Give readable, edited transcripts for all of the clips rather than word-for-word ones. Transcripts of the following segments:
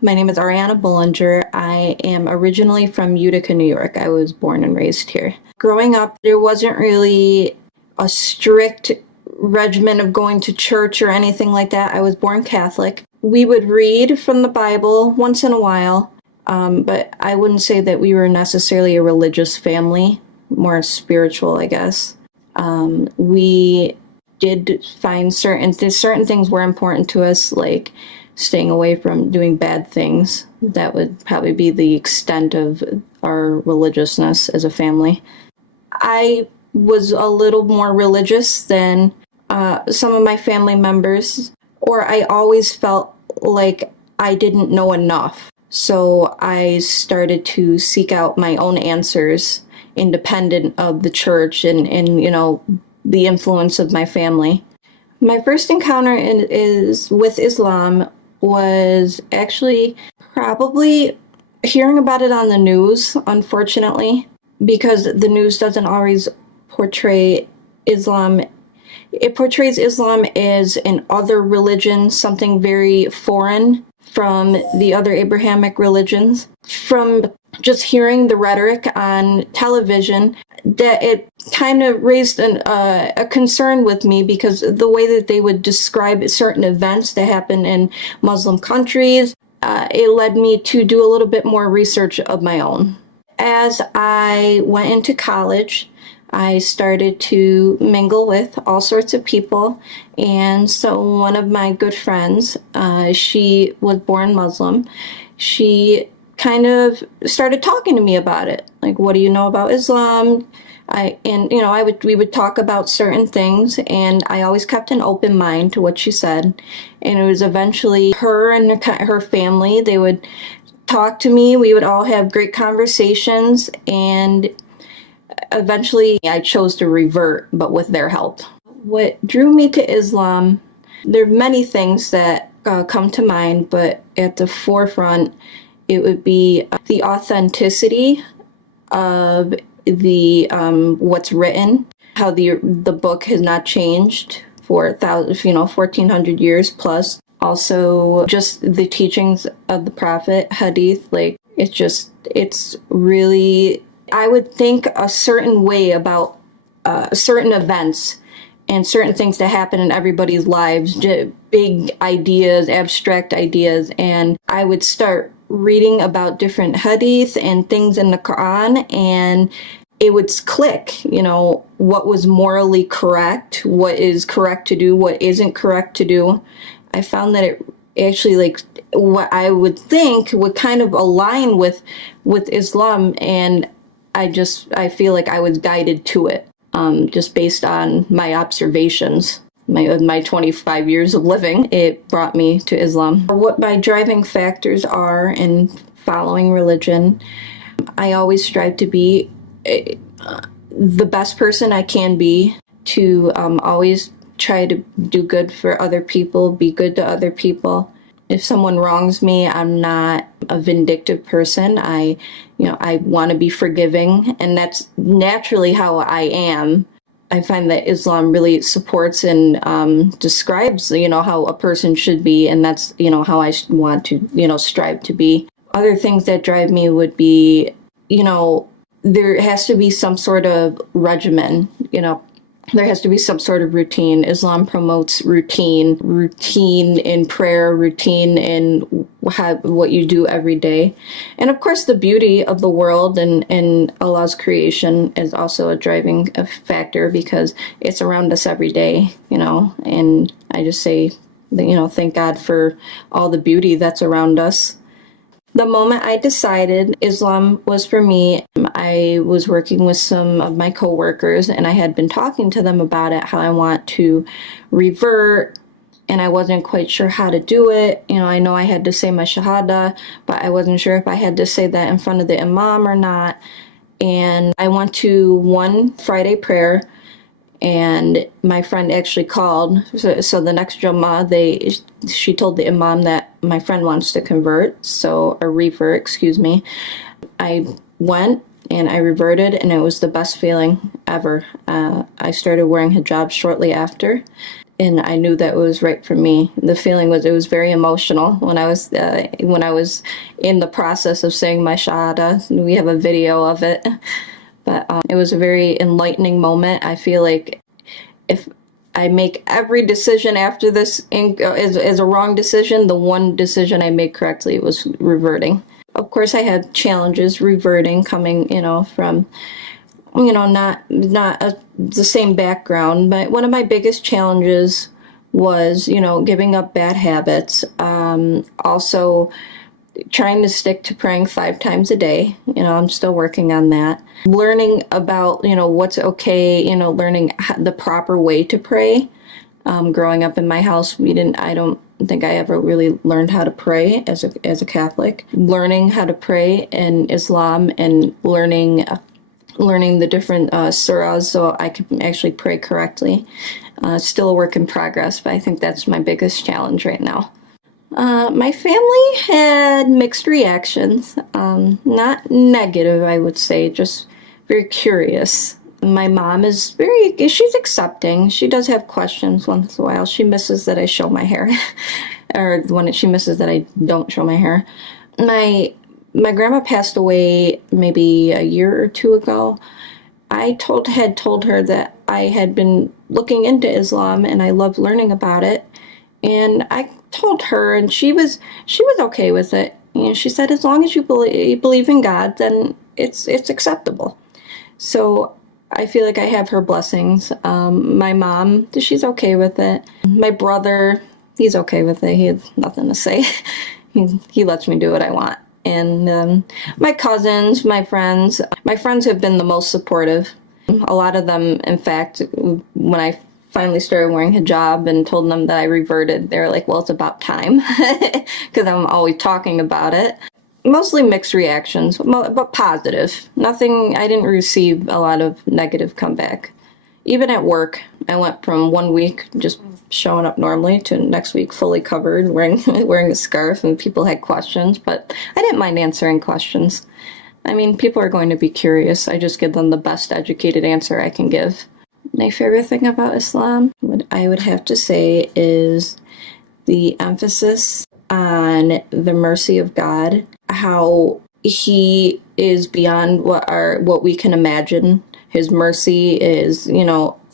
My name is Ariana Binger. I am originally from Utica, New York. I was born and raised here. Growing up, there wasn't really a strict regimen of going to church or anything like that. I was born Catholic. We would read from the Bible once in a while, but I wouldn't say that we were necessarily a religious family, more spiritual, I guess. We did find certain things were important to us, like staying away from doing bad things. That would probably be the extent of our religiousness as a family. I was a little more religious than some of my family members, or I always felt like I didn't know enough. So I started to seek out my own answers independent of the church and the influence of my family. My first encounter with Islam was actually probably hearing about it on the news, unfortunately, because the news doesn't always portray Islam. It portrays Islam as an other religion, something very foreign from the other Abrahamic religions. From just hearing the rhetoric on television, that it kind of raised a concern with me, because the way that they would describe certain events that happen in Muslim countries, it led me to do a little bit more research of my own. As I went into college, I started to mingle with all sorts of people, and so one of my good friends, she was born Muslim. She kind of started talking to me about it. Like, what do you know about Islam? We would talk about certain things, and I always kept an open mind to what she said. And it was eventually her and her family, they would talk to me. We would all have great conversations, and eventually I chose to revert, but with their help. What drew me to Islam, there are many things that come to mind, but at the forefront, it would be the authenticity of the what's written, how the book has not changed for 1,400 years plus. Also, just the teachings of the Prophet, Hadith, like it's really, I would think a certain way about certain events and certain things that happen in everybody's lives, big ideas, abstract ideas, and I would start reading about different hadith and things in the Qur'an, and it would click, what was morally correct, what is correct to do, what isn't correct to do. I found that it actually, like, what I would think would kind of align with Islam, and I feel like I was guided to it, just based on my observations. My 25 years of living, it brought me to Islam. What my driving factors are in following religion, I always strive to be the best person I can be, to always try to do good for other people, be good to other people. If someone wrongs me, I'm not a vindictive person. I want to be forgiving, and that's naturally how I am. I find that Islam really supports and describes, how a person should be, and that's, how I want to, strive to be. Other things that drive me would be, there has to be some sort of regimen, there has to be some sort of routine. Islam promotes routine in prayer, routine in what you do every day. And of course, the beauty of the world and Allah's creation is also a driving factor, because it's around us every day, and I just say, thank God for all the beauty that's around us. The moment I decided Islam was for me, I was working with some of my coworkers, and I had been talking to them about it, how I want to revert, and I wasn't quite sure how to do it. I know I had to say my shahada, but I wasn't sure if I had to say that in front of the imam or not. And I went to one Friday prayer, and my friend actually called. So the next Jummah, she told the imam that my friend wants to revert. Excuse me. I went and I reverted, and it was the best feeling ever. I started wearing hijab shortly after. and I knew that it was right for me. The feeling was, it was very emotional when I was in the process of saying my shahada. We have a video of it, but it was a very enlightening moment. I feel like if I make every decision after this is a wrong decision, the one decision I made correctly was reverting. Of course, I had challenges reverting, coming, from, not the same background, but one of my biggest challenges was, giving up bad habits. Also trying to stick to praying 5 times a day. I'm still working on that. Learning about, what's okay, learning the proper way to pray. Growing up in my house, I don't think I ever really learned how to pray as a Catholic. Learning how to pray in Islam and learning the different surahs so I could actually pray correctly. Still a work in progress, but I think that's my biggest challenge right now. My family had mixed reactions, not negative, I would say, just very curious. My mom is she's accepting. She does have questions once in a while. She misses that I show my hair, or she misses that I don't show my hair. My grandma passed away maybe a year or 2 ago. I had told her that I had been looking into Islam and I loved learning about it. And I told her, and she was okay with it. She said, as long as you believe in God, then it's acceptable. So I feel like I have her blessings. My mom, she's okay with it. My brother, he's okay with it. He has nothing to say. He lets me do what I want. And my cousins, my friends have been the most supportive. A lot of them, in fact, when I finally started wearing hijab and told them that I reverted, they were like, well, it's about time, because I'm always talking about it. Mostly mixed reactions, but positive. Nothing, I didn't receive a lot of negative comeback. Even at work, I went from 1 week just showing up normally to next week fully covered, wearing a scarf, and people had questions, but I didn't mind answering questions. I mean, people are going to be curious. I just give them the best educated answer I can give. My favorite thing about Islam, what I would have to say, is the emphasis on the mercy of God, how He is beyond what we can imagine. His mercy is,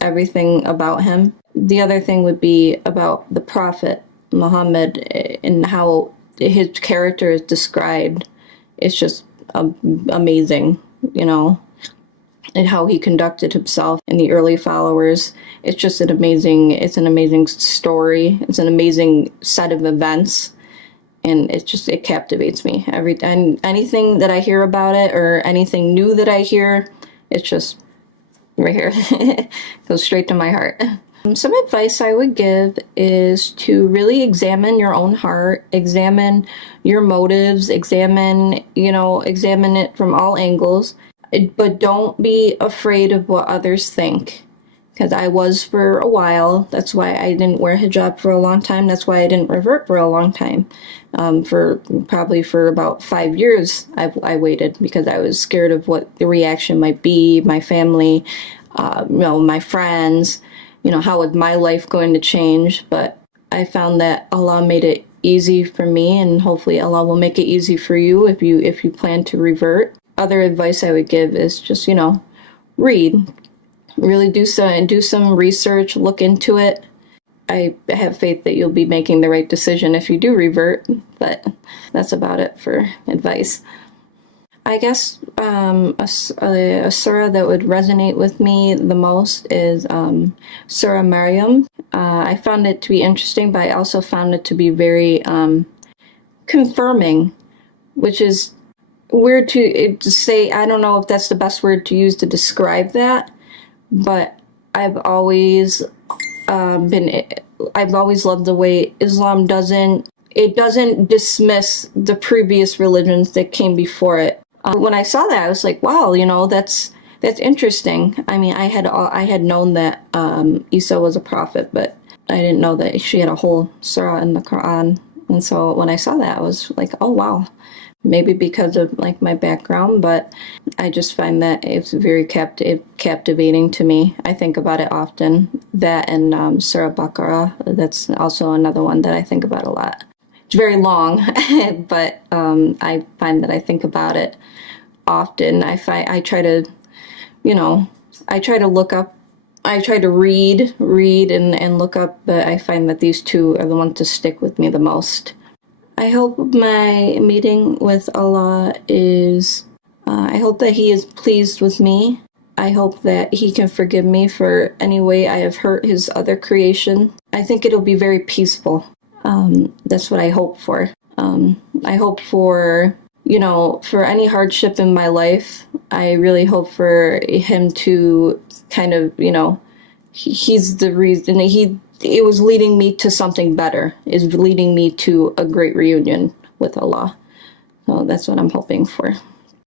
everything about Him. The other thing would be about the Prophet Muhammad and how his character is described. It's just amazing, and how he conducted himself and the early followers. It's just an amazing story. It's an amazing set of events, and it captivates me. Anything that I hear about it, or anything new that I hear, it's just right here. Goes straight to my heart. Some advice I would give is to really examine your own heart, examine your motives, examine it from all angles. But don't be afraid of what others think, because I was for a while. That's why I didn't wear hijab for a long time. That's why I didn't revert for a long time. For about 5 years, I waited, because I was scared of what the reaction might be, my family, my friends, how was my life going to change. But I found that Allah made it easy for me, and hopefully Allah will make it easy for you if you plan to revert. Other advice I would give is just, read. Really do some research, look into it. I have faith that you'll be making the right decision if you do revert, but that's about it for advice. I guess a surah that would resonate with me the most is Surah Maryam. I found it to be interesting, but I also found it to be very confirming, which is weird to say. I don't know if that's the best word to use to describe that, but I've always loved the way Islam doesn't dismiss the previous religions that came before it. When I saw that, I was like, wow, that's interesting. I mean, I had known that Isa was a prophet, but I didn't know that she had a whole surah in the Qur'an. And so when I saw that, I was like, oh wow, maybe because of like my background, but I just find that it's very captivating to me. I think about it often. That and Surah Al-Baqarah, that's also another one that I think about a lot. It's very long, but I find that I think about it often. I try to, you know, I try to look up, I try to read and look up, but I find that these two are the ones to stick with me the most. I hope my meeting with Allah is, I hope that He is pleased with me. I hope that He can forgive me for any way I have hurt His other creation. I think it'll be very peaceful. That's what I hope for. I hope for, for any hardship in my life, I really hope for Him to kind of, He's the reason, it was leading me to something better, is leading me to a great reunion with Allah. So that's what I'm hoping for.